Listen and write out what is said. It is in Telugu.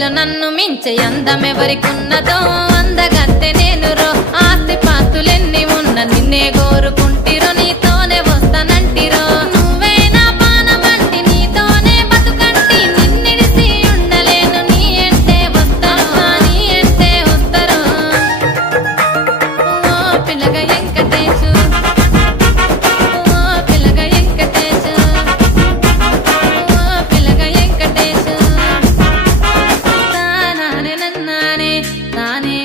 భూమిలో నన్ను మించే అందమెవరికున్నదో అందగత్తె నేను రో ఆస్తి పాస్తులెన్ని ఉన్న నిన్నే కోరుకుంటిరో నీతోనే వస్తానంటిరో నువ్వే నా పానమంటి నీతోనే బతుకంటి నిన్నిడిసి ఉండలేను నీ అంటే వస్తాను నీ అంటే వస్తారు ఓ పిల్లగా వెంకటేశు ఓ పిల్లగా వెంకటేశు ఓ పిల్లగా వెంకటేశు తానే నన్నానే తానే